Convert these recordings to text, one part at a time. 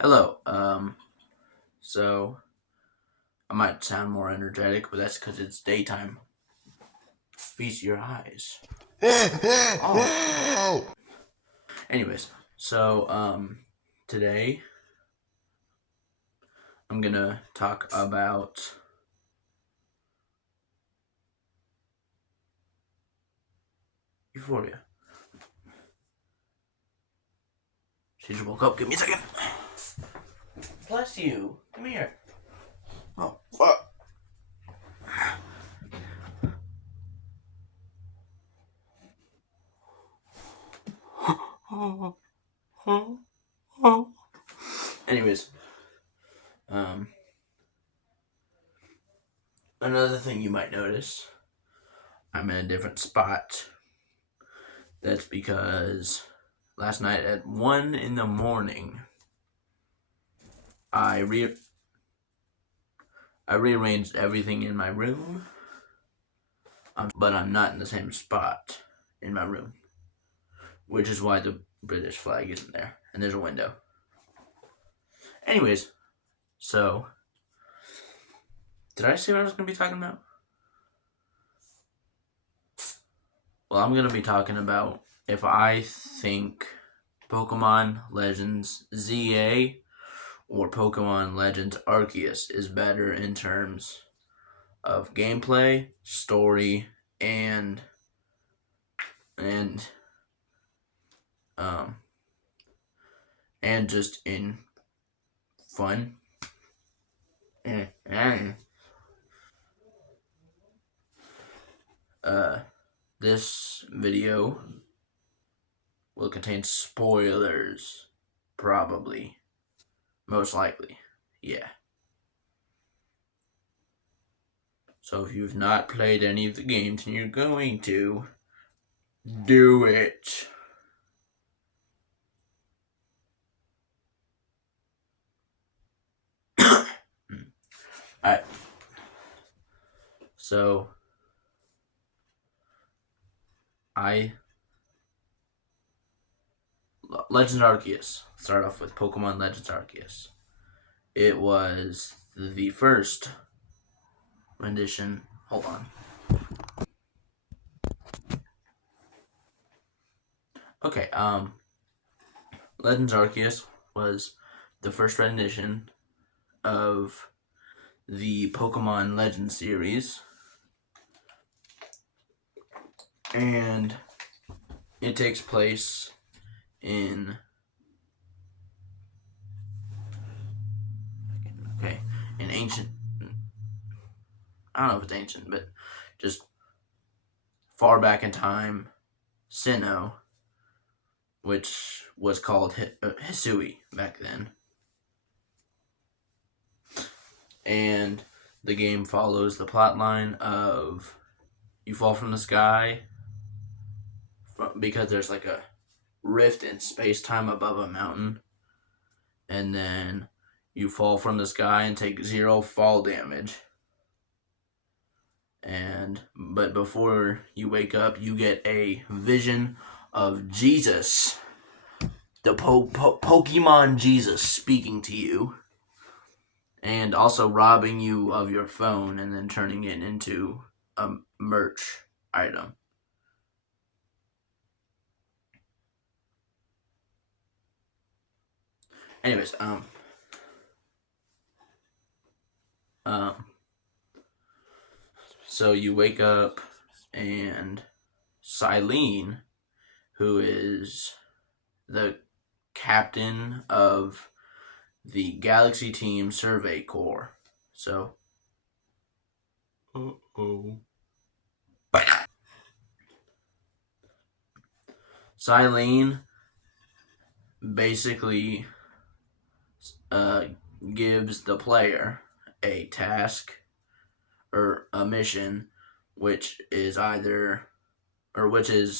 Hello. So I might sound more energetic, but that's because it's daytime. Feast your eyes. Oh. Anyways, today I'm gonna talk about Euphoria. She just woke up. Give me a second. Bless you. Come here. Oh, fuck. Anyways, um, another thing you might notice, I'm in a different spot. That's because last night at 1 in the morning, I re I rearranged everything in my room, but I'm not in the same spot in my room, which is why the British flag isn't there, and there's a window. Anyways, so did I say what I was going to be talking about? Well, I'm going to be talking about if I think Pokemon Legends ZA or Pokemon Legends Arceus is better in terms of gameplay, story, and um and just in fun. Uh, this video will contain spoilers, probably, most likely, yeah. So if you've not played any of the games and you're going to, do it. Alright, so I Legends Arceus. Start off with Pokemon Legends Arceus. It was the first rendition. Hold on. Okay, Legends Arceus was the first rendition of the Pokemon Legends series, and it takes place in in ancient. I don't know if it's ancient, but just far back in time, Sinnoh, which was called Hisui back then, and the game follows the plotline of you fall from the sky because there's like a rift in space time above a mountain, and then you fall from the sky and take 0 fall damage. But before you wake up, you get a vision of Jesus, the Pokemon Jesus, speaking to you, and also robbing you of your phone and then turning it into a merch item. Anyways, um, so you wake up and Silene, who is the captain of the Galaxy Team Survey Corps. So, Silene basically uh, gives the player a task or a mission, which is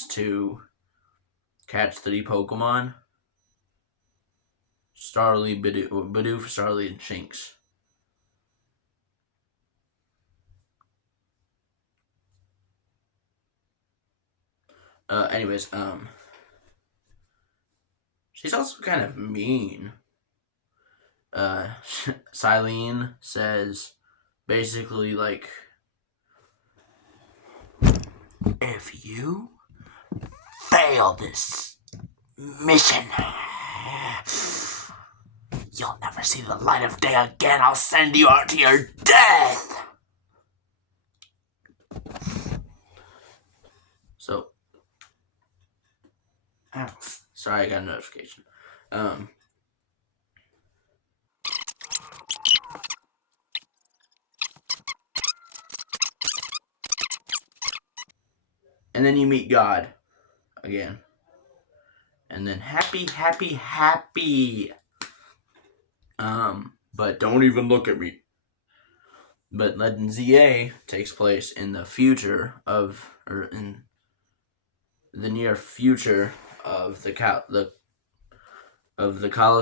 to catch 3 Pokemon: Starly, Bidoof, Starly, and Shinx. Anyways, she's also kind of mean. Silene says basically like, if you fail this mission, you'll never see the light of day again. I'll send you out to your death. So, sorry, I got a notification. And then you meet God again. And then happy. But don't even look at me. But Legend ZA takes place in the future of, or in the near future of the Kalos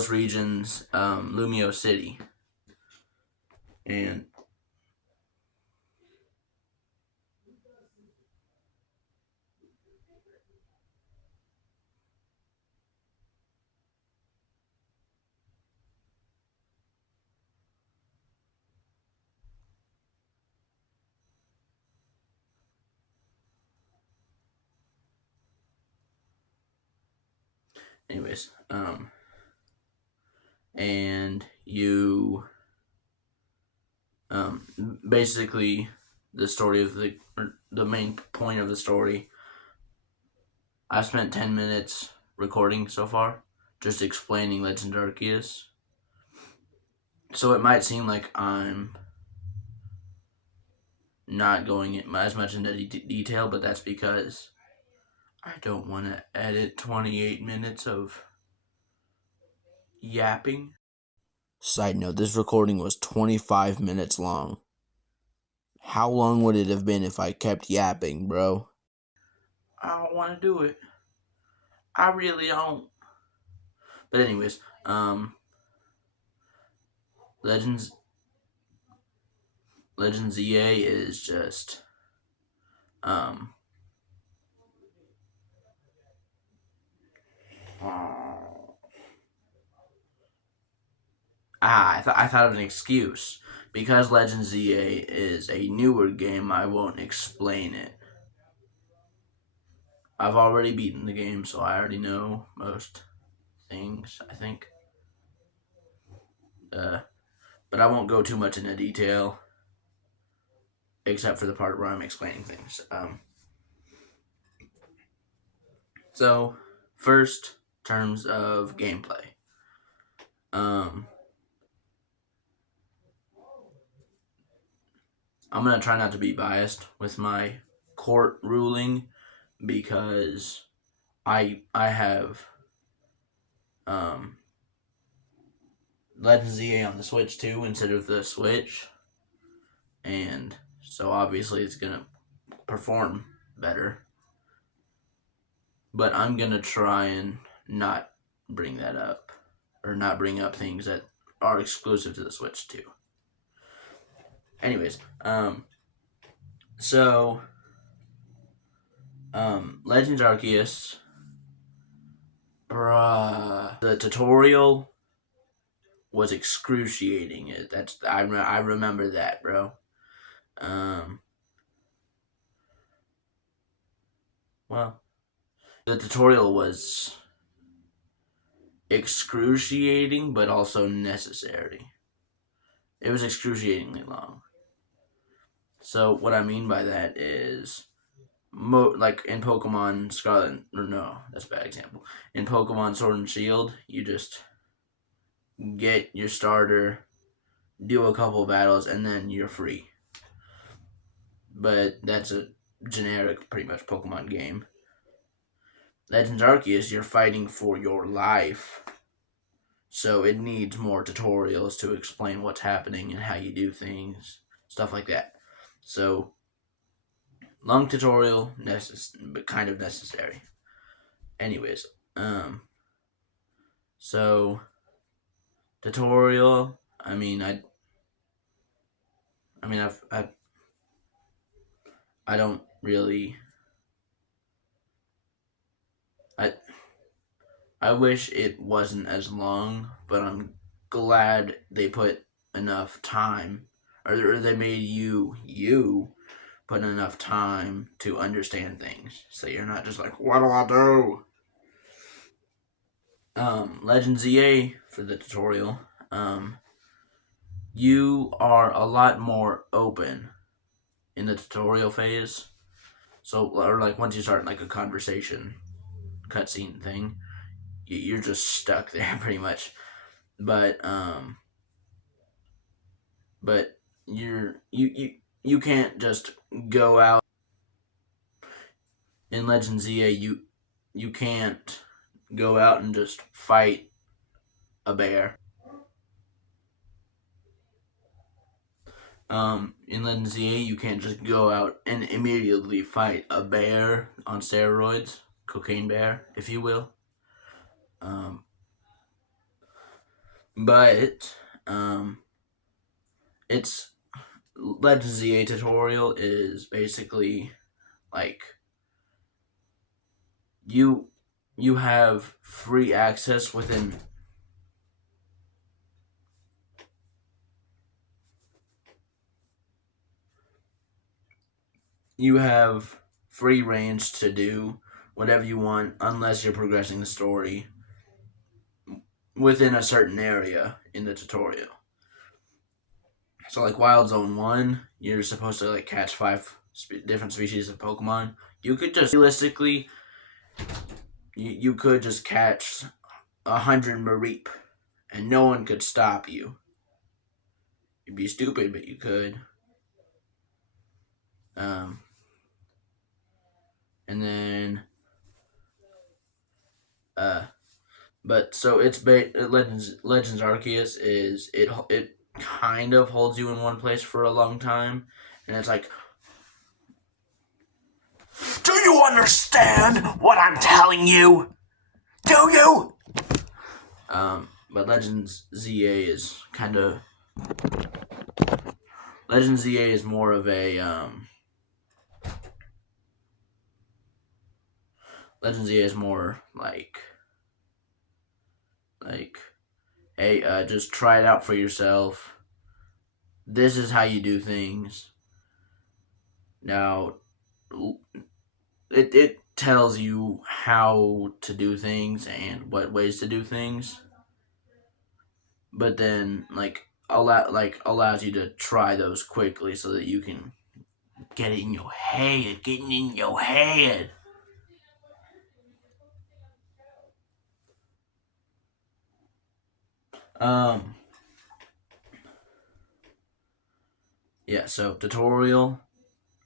region's Lumio City. And anyways, and you, basically the story of the main point of the story. I've spent 10 minutes recording so far, just explaining Legend Arceus. So it might seem like I'm not going as much into detail, but that's because I don't want to edit 28 minutes of yapping. Side note, this recording was 25 minutes long. How long would it have been if I kept yapping, bro? I don't want to do it. I really don't. But anyways, Legends EA is just I thought of an excuse. Because Legends EA is a newer game, I won't explain it. I've already beaten the game, so I already know most things, I think. But I won't go too much into detail, except for the part where I'm explaining things. So, first, terms of gameplay. I'm gonna try not to be biased with my court ruling because I have Legends EA on the Switch too instead of the Switch, and so obviously it's gonna perform better. But I'm gonna try and not bring that up, or not bring up things that are exclusive to the Switch too. Anyways, so Legends Arceus, bruh, the tutorial was excruciating. I remember that, bro. Well, the tutorial was excruciating, but also necessary. It was excruciatingly long. So what I mean by that is, like in Pokemon Scarlet, or no, that's a bad example. In Pokemon Sword and Shield, you just get your starter, do a couple battles, and then you're free. But that's a generic, pretty much Pokemon game. Legends Arceus, you're fighting for your life. So it needs more tutorials to explain what's happening and how you do things, stuff like that. So, long tutorial, but kind of necessary. Anyways, so tutorial. I don't really. I wish it wasn't as long, but glad they put enough time, or they made you put enough time to understand things, so you're not just like, what do I do? Legends EA for the tutorial. You are a lot more open in the tutorial phase. So, or like once you start like a conversation cutscene thing, you're just stuck there pretty much. But but you can't just go out in Legends ZA. You can't go out and just fight a bear. In Legends ZA, you can't just go out and immediately fight a bear on steroids, cocaine bear, if you will. Um, but it's Legends ZA tutorial is basically like you you have free access within you have free range to do whatever you want unless you're progressing the story within a certain area in the tutorial. So like Wild Zone 1, you're supposed to like catch 5 different species of Pokemon. You could just realistically you could just catch 100 Mareep and no one could stop you. You'd be stupid, but you could. Um, and then but so it's Legends Arceus is it kind of holds you in one place for a long time, and it's like, do you understand what I'm telling you? Do you? But Legends ZA is kind of Legends ZA is more of a Legends ZA is more like hey, just try it out for yourself. This is how you do things. Now, it tells you how to do things and what ways to do things, but then allows you to try those quickly so that you can get it in your head, getting in your head. Um, yeah. So tutorial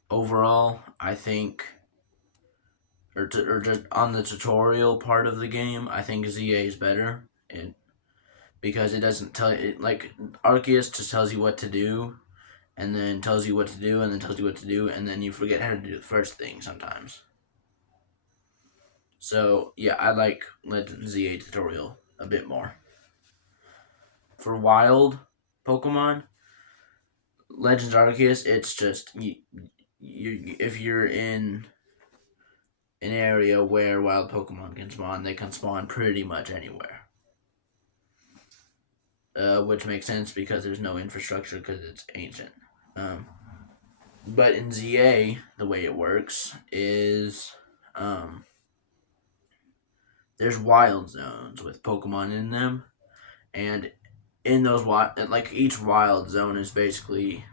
overall, I think, or just on the tutorial part of the game, I think ZA is better, and because it doesn't tell it like Arceus just tells you what to do, and then tells you what to do, and then tells you what to do, and then you forget how to do the first thing sometimes. So yeah, I like Legend ZA tutorial a bit more. For wild Pokemon, Legends Arceus, it's just you if you're in an area where wild Pokemon can spawn, they can spawn pretty much anywhere. Which makes sense because there's no infrastructure because it's ancient. But in ZA, the way it works is there's wild zones with Pokemon in them, and in those like each wild zone is basically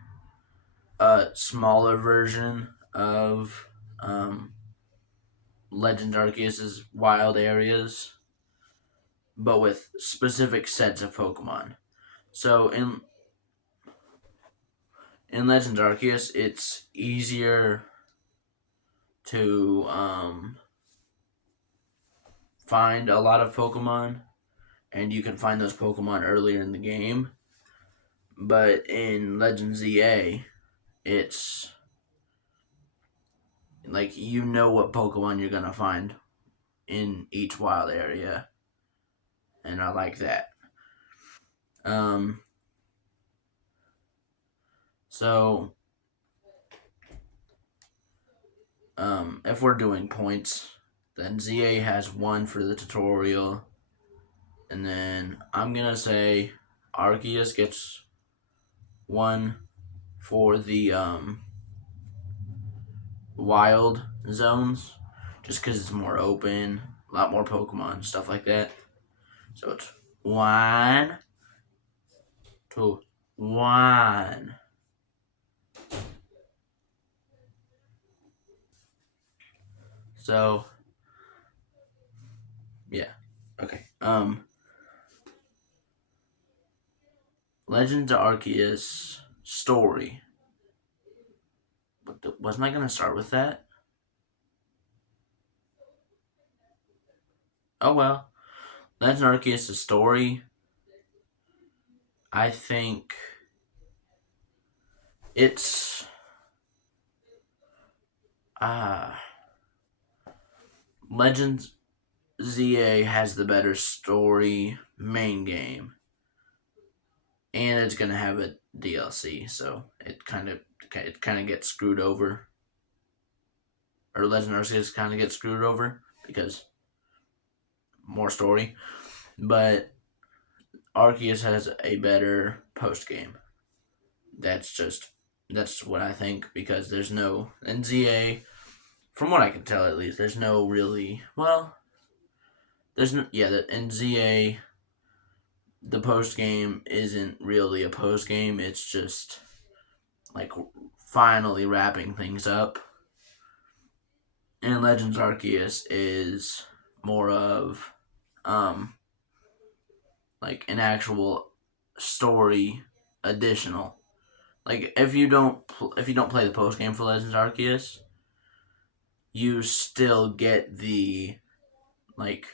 a smaller version of Legend Arceus's wild areas, but with specific sets of Pokemon. So in Legend Arceus, it's easier to find a lot of Pokemon, and you can find those Pokemon earlier in the game. But in Legend ZA, it's like you know what Pokemon you're gonna find in each wild area, and I like that. Um, so if we're doing points, then ZA has 1 for the tutorial, and then I'm gonna say Arceus gets 1 for the wild zones, just because it's more open, a lot more Pokemon, stuff like that. So it's 1 to 1. So yeah, okay. Legends of Arceus story. Wasn't I gonna start with that? Oh well. Legends of Arceus' story. I think it's uh Legends ZA has the better story main game, and it's gonna have a DLC, so it kind of gets screwed over, or Legend Arceus kind of gets screwed over because more story, but Arceus has a better post game. That's what I think, because there's no in ZA, from what I can tell at least, there's no really, well, there's no, yeah, in ZA the post game isn't really a post game. It's just like finally wrapping things up. And Legends Arceus is more of like an actual story additional. Like if you don't play the post game for Legends Arceus, you still get like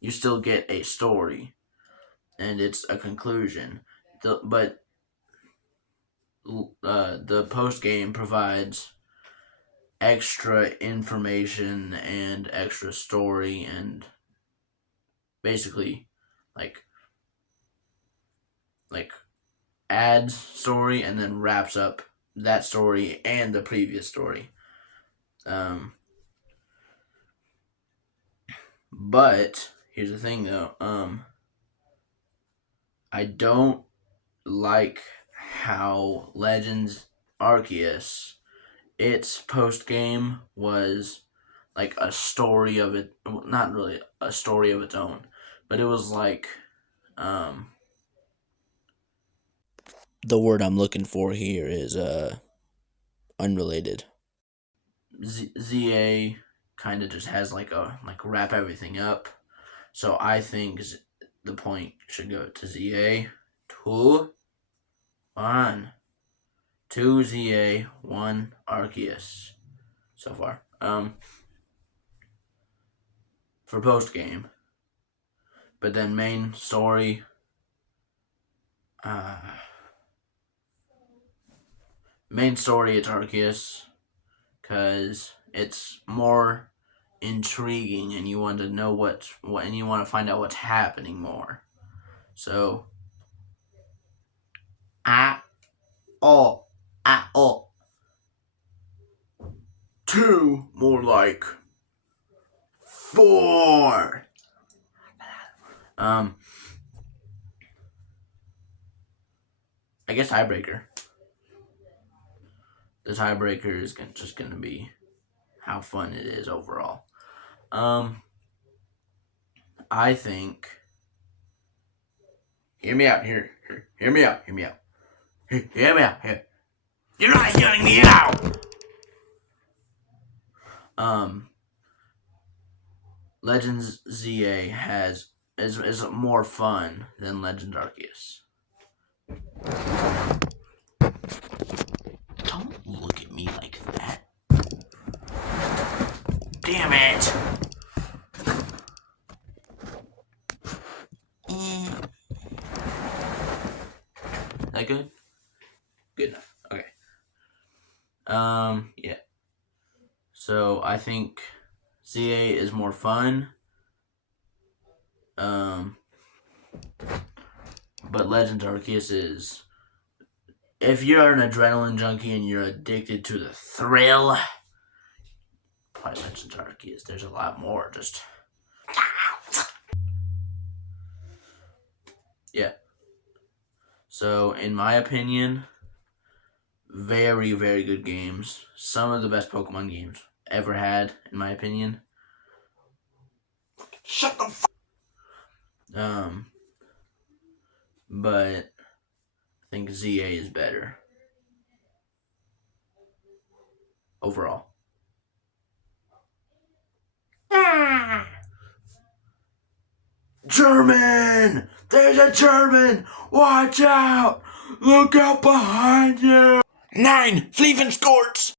you still get a story and it's a conclusion. But the post game provides extra information and extra story, and basically like like adds story and then wraps up that story and the previous story. Um, but here's the thing though. I don't like how Legends Arceus, its post game was like a story of it, not really a story of its own, but it was like the word I'm looking for here is unrelated. ZA kind of just has like wrap everything up. So I think the point should go to ZA. 2 1 2 ZA 1 Arceus so far. For post game. But then main story, it's Arceus, because it's more intriguing and you want to know what and you want to find out what's happening more. So oh 2, more like 4. I guess tiebreaker. The tiebreaker is just gonna be how fun it is overall. I think. Hear me out. Hear me out. Hear me out. Hear me out. Here. You're not hearing me out. Legends ZA is more fun than Legends Arceus. Don't look at me like that. Damn it! That good? Good enough. Okay. Yeah. So I think ZA is more fun. But Legends Arceus is, if you're an adrenaline junkie and you're addicted to the thrill, play Legends Arceus. There's a lot more. Just yeah. So, in my opinion, very, very good games. Some of the best Pokemon games ever had, in my opinion. Shut the f. But I think ZA is better overall. German! There's a German! Watch out! Look out behind you! 9. Fleeven Scorts!